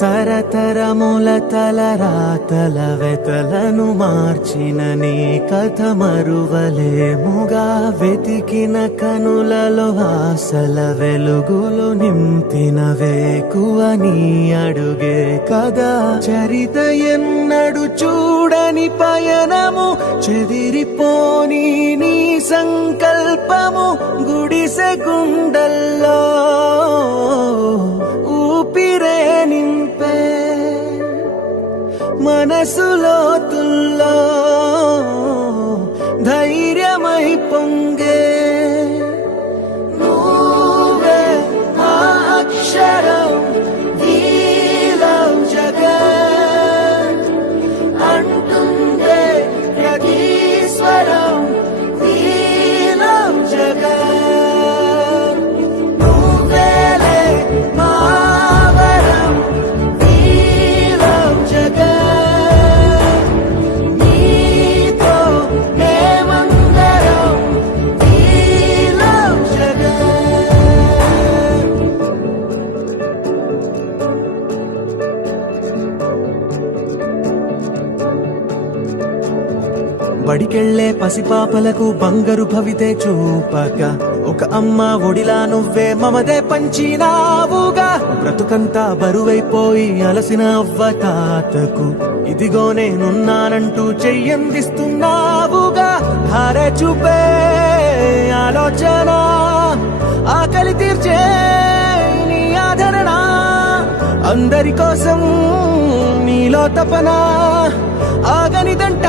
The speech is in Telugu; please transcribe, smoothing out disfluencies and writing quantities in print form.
తరతరముల తలరాతల వెతలను మార్చిన నీ కథ మరువలేముగా. వెతికిన కనులలో ఆశల వెలుగులు నింపిన వేకువ నీ అడుగే కదా. చరిత ఎన్నడు చూడని పయనము, చెదిరిపోని నీ సంకల్పము. గుడిసె గుండల్లో ఊపిరే నింపే, మనసులో తుల్లో ధైర్యమై పొంగే. నువ్వే మా అక్షరం, we love జగత్ అంటుందే ప్రతి స్వరం, we love జగత్. నువ్వేలే మా వరం, we love జగత్. నీతో మేమందరం, we love జగత్. బడికెళ్లే పసిపాపలకు బంగారు భవితే చూపక, ఒక అమ్మ ఒడిలా నువ్వే మమదే పంచినావుగా. బ్రతుకంతా బరువైపోయి అలసిన అవ్వ తాతకు ఇదిగో నేనున్నానంటూ చెయ్యందిస్తున్నావుగా. ధార చూపే ఆలోచన, ఆకలి తీర్చే నీ ఆదరణ. అందరి కోసం నీలో తపన ఆగనిదంట